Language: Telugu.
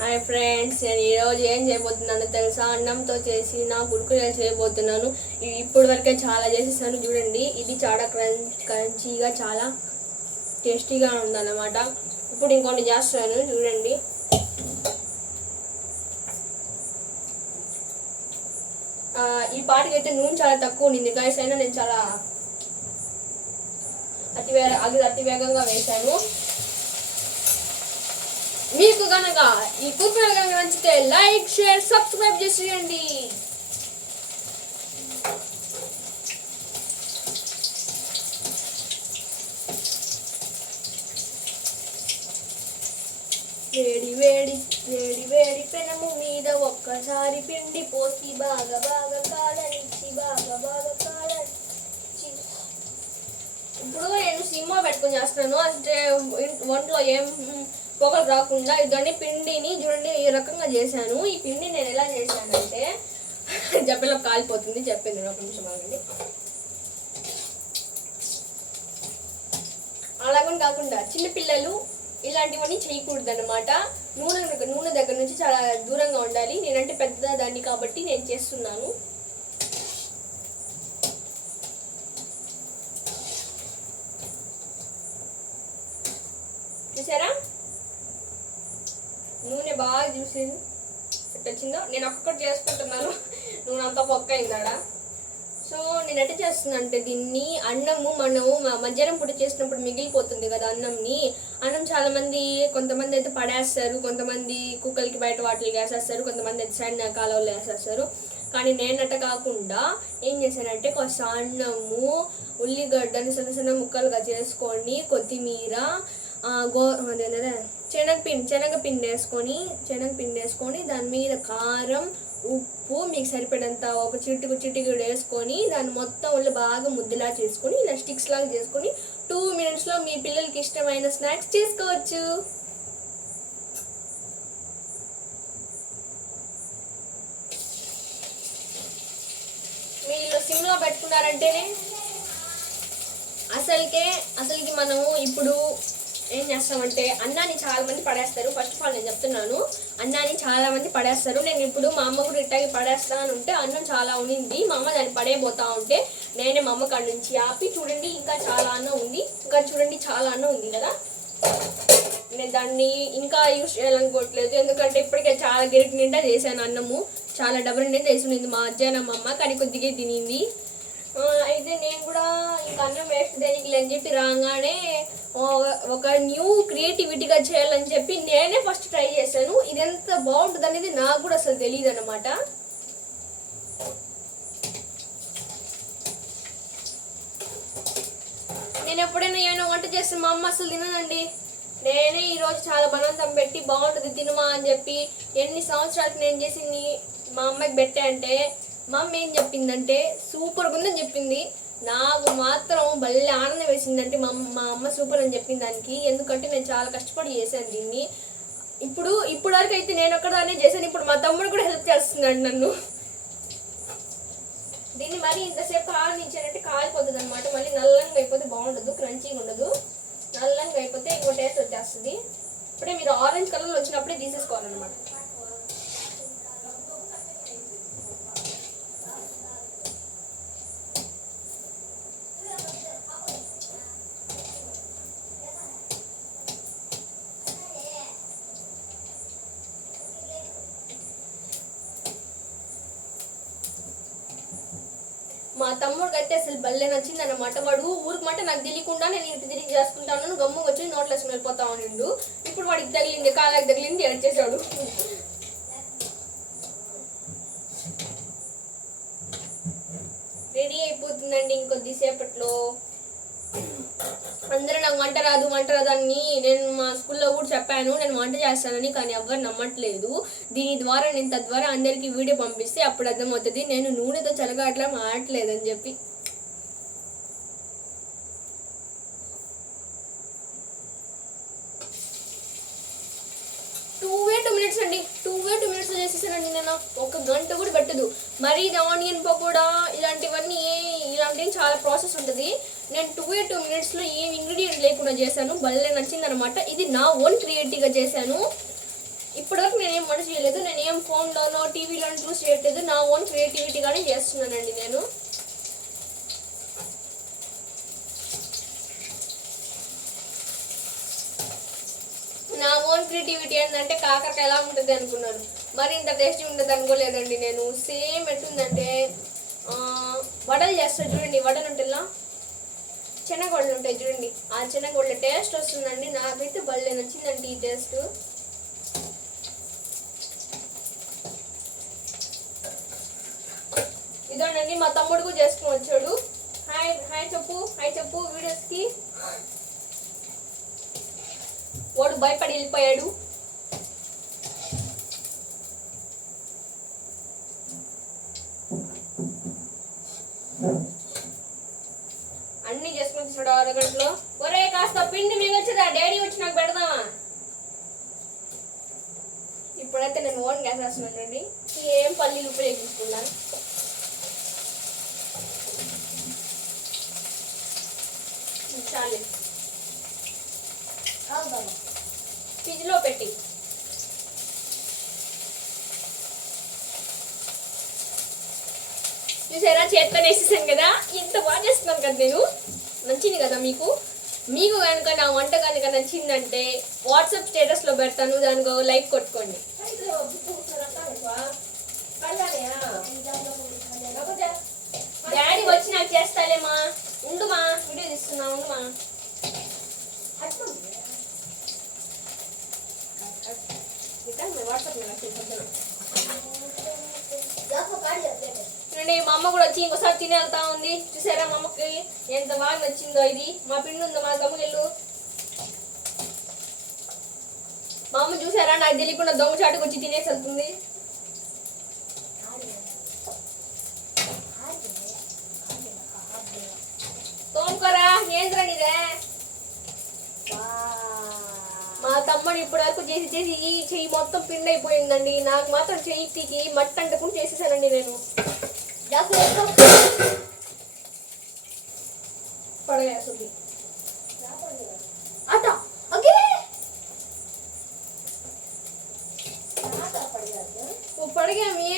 హాయ్ ఫ్రెండ్స్, నేను ఈరోజు ఏం చేయబోతున్నానో తెలుసా? అన్నంతో చేసి నా కురుకురేలు చేయబోతున్నాను. ఇప్పుడు వరకే చాలా చేసేసాను. చూడండి, ఇది చాలా క్రంచీగా చాలా టేస్టీగా ఉందన్నమాట. ఇప్పుడు ఇంకొన్ని చేస్తాను చూడండి. ఈ పాటికైతే నూనె చాలా తక్కువ ఉండింది గైస్, అయినా నేను చాలా అతి వేగంగా వేశాను. మీకు కనుక ఈ కుక్కర్ కనుక నచ్చితే లైక్, షేర్, సబ్స్క్రైబ్ చేసేయండి. వేడి వేడి వేడి వేడి పెనము మీద ఒక్కసారి పిండి పోసి బాగా బాగా కాలనిచ్చి ఇప్పుడు నేను సినిమా పెట్టుకుని చేస్తున్నాను. అంటే వంటలో ఏం పొగలు రాకుండా ఇదన్నీ పిండిని చూడండి ఈ రకంగా చేశాను. ఈ పిండి నేను ఎలా చేశానంటే జబ్బలో కాలిపోతుంది, చెప్పింది ఒక నిమిషం ఆగండి. అలాగని కాకుండా చిన్నపిల్లలు ఇలాంటివన్నీ చేయకూడదు అనమాట. నూనె దగ్గర నుంచి చాలా దూరంగా ఉండాలి. నేనంటే పెద్ద దాన్ని కాబట్టి నేను చేస్తున్నాను. చూసారా, నూనె బాగా చూసి వచ్చిందో. నేను ఒక్కొక్కటి చేసుకుంటున్నాను, నూనె అంతా పొక్క అయిందాడా. సో నేను ఎట్లా చేస్తున్నాను అంటే, దీన్ని అన్నము మనము మధ్యాహ్నం పూట చేసినప్పుడు మిగిలిపోతుంది కదా అన్నం చాలా మంది కొంతమంది అయితే పడేస్తారు, కొంతమంది కుక్కలకి బయట వాటికి వేసేస్తారు, కొంతమంది అయితే సైడ్ కాలువలో వేసేస్తారు. కానీ నేనట కాకుండా ఏం చేశానంటే, కొంచెం అన్నము ఉల్లిగడ్డని సన్న సన్న ముక్కలుగా చేసుకొని కొత్తిమీర శనగపిండి వేసుకొని దాని మీద కారం, ఉప్పు మీకు సరిపడంత ఒక చిటికి వేసుకొని దాన్ని మొత్తం ఉల్లి బాగా ముద్దలా చేసుకొని ఇలా స్టిక్స్ లాగా చేసుకొని 2 minutesలో మీ పిల్లలకి ఇష్టమైన స్నాక్స్ చేసుకోవచ్చు. మీరు సిమ్లో పెట్టుకున్నారంటేనే అసలుకి మనము ఇప్పుడు ఏం చేస్తామంటే, అన్నాన్ని చాలా మంది పడేస్తారు. ఫస్ట్ ఆఫ్ ఆల్ నేను చెప్తున్నాను, అన్నాన్ని చాలా మంది పడేస్తారు. నేను ఇప్పుడు మా అమ్మ కూడా ఇట్టాగి పడేస్తాను ఉంటే అన్నం చాలా ఉనింది, మా అమ్మ దాన్ని పడేయబోతా ఉంటే నేనే మా అమ్మ కాడ నుంచి ఆపి, చూడండి ఇంకా చాలా అన్నం ఉంది, ఇంకా చూడండి చాలా అన్నం ఉంది కదా, నేను దాన్ని ఇంకా యూజ్ చేయాలనుకోవట్లేదు. ఎందుకంటే ఇప్పటికే చాలా గెరిటి నిండా చేశాను అన్నము, చాలా డబ్బులు నిండా చేసింది మా మధ్యాహ్నం మా అమ్మ, కానీ కొద్దిగా తినింది. అయితే నేను కూడా ఇంకా అన్నం వేస్ట్ దేనికి అని చెప్పి రాగానే ఒక న్యూ క్రియేటివిటీగా చేయాలని చెప్పి నేనే ఫస్ట్ ట్రై చేశాను. ఇది ఎంత బాగుంటుంది అనేది నాకు కూడా అసలు తెలియదు అనమాట. నేను ఎప్పుడైనా ఏమైనా వంట చేస్తే మా అమ్మ అసలు తినదండి. నేనే ఈరోజు చాలా బలవంతం పెట్టి బాగుంటుంది తినమా అని చెప్పి ఎన్ని సంవత్సరాలకి నేను చేసింది మా అమ్మకి పెట్టా అంటే, మా అమ్మ ఏం చెప్పిందంటే సూపర్గా ఉందని చెప్పింది. నాకు మాత్రం భలే ఆనందం వేసిందంటే మా అమ్మ సూపర్ అని చెప్పిన దానికి. ఎందుకంటే నేను చాలా కష్టపడి చేశాను దీన్ని. ఇప్పుడు వరకు అయితే నేను ఒక్కదానే చేశాను, ఇప్పుడు మా తమ్ముడు కూడా హెల్ప్ చేస్తున్నాడు నన్ను. దీన్ని మరీ ఇంతసేపు కాలనిచ్చానంటే కాలిపోతుంది అనమాట. మళ్ళీ నల్లంగా అయిపోతే బాగుండదు, క్రంచీగా ఉండదు. నల్లంగా అయిపోతే ఇంకో టేస్ట్ వచ్చేస్తుంది. ఇప్పుడే మీరు ఆరెంజ్ కలర్లో వచ్చినప్పుడే తీసేసుకోవాలన్నమాట. మా తమ్ముడికి అయితే అసలు భలే నచ్చింది అన్నమాట. వాడు ఊరికి మాట నాకు తెలియకుండా నేను ఇంటి తిరిగి చేసుకుంటాను గమ్ముగా వచ్చి నోట్లో వేసుకుని వెళ్ళిపోతా ఉండు. ఇప్పుడు వాడికి తగిలింది, కాళ్ళకి తగిలింది, ఏడ్చేసాడు. రెడీ అయిపోతుందండి ఇంకొద్దిసేపట్లో. అందరూ నాకు వంట రాదు అని నేను మా స్కూల్లో కూడా చెప్పాను, నేను వంట చేస్తానని, కానీ ఎవరు నమ్మట్లేదు. దీని ద్వారా నేను తద్వారా అందరికీ వీడియో పంపిస్తే అప్పుడు అర్థమవుతుంది నేను నూనెతో చలగాట్లా మాట్లేదని చెప్పి. టూ మినిట్స్ చేసేసానండి నేను. 1 గంట కూడా పెట్టదు. మరి ఇది ఆనియన్ పకోడా ఇలాంటివి చాలా ప్రాసెస్ ఉంటుంది. నేను 2 minutesలో ఏం ఇంగ్రీడియంట్ లేకుండా చేశాను, భలే నచ్చింది అనమాట. ఇది నా ఓన్ క్రియేటివ్గా చేశాను. ఇప్పటివరకు నేను చేయమని చేయలేదు. నేను ఏం ఫోన్లోనో టీవీలోనో చూసి చేయట్లేదు. నా ఓన్ క్రియేటివిటీగానే చేస్తున్నానండి నేను. నా ఓన్ క్రియేటివిటీ ఏంటంటే కాకరకాయ ఎలా ఉంటుంది అనుకున్నారు, మరి ఇంత టేస్టీ ఉంటుంది అనుకోలేదండి నేను. సేమ్ ఎట్టుందంటే వడలు చేస్తారు చూడండి, వడలు ఉంటుందా, శనగొడలు ఉంటాయి చూడండి, ఆ శనగొడల టేస్ట్ వస్తుందండి. నాకైతే భలే నచ్చిందండి ఈ టేస్ట్. ఇదోనండి మా తమ్ముడు చేసుకుని వచ్చాడు. హాయ్ హాయ్ చెప్పు, హాయ్ చెప్పు వీడియోస్కి. వాడు భయపడి వెళ్ళిపోయాడు. అన్ని చేసుకుని చూడ అరగంటలో. ఒరే కాస్త పిండి మిగల్చదా, డాడీ వచ్చి నాకు పెడదామా. ఇప్పుడైతే నేను ఓన్ గ్యాస్ వేస్తున్నానండి. ఏం పల్లీలు ఉపయోగించుకున్నాను. చాలు ఫ్రిడ్జ్లో పెట్టి. చూసారా చేత్తో వేసేసాను కదా, ఇంత బాగా చేస్తున్నాను కదా నేను. నచ్చింది కదా మీకు. మీకు కనుక నా వంట కనుక నచ్చిందంటే వాట్సాప్ స్టేటస్లో పెడతాను, దానికి లైక్ కొట్టుకోండి. డాడీ వచ్చి నాకు చేస్తాలేమా, ఉండుమా, వీడియో తీస్తున్నా, ఉండుమా. చూడండి మా అమ్మ కూడా వచ్చి ఇంకోసారి తిని వెళ్తా ఉంది. చూసారా మా అమ్మకి ఎంత బాగా నచ్చిందో. ఇది మా పిండి ఉందో మా తమ్ముళ్ళు. మా అమ్మ చూసారా నాకు తెలియకుండా దొంగచాటుకు వచ్చి తినేసి వెళ్తుంది. తోముకోరా ఏంద్రా నీదే. మా తమ్ముడు ఇప్పటి వరకు చేసి చేసి ఈ చెయ్యి మొత్తం పిండి అయిపోయిందండి. నాకు మాత్రం చెయ్యికి మట్టి అంటకుండా చేసేసానండి నేను. పడగేస్తుంది అట ఓకే పడగా మీ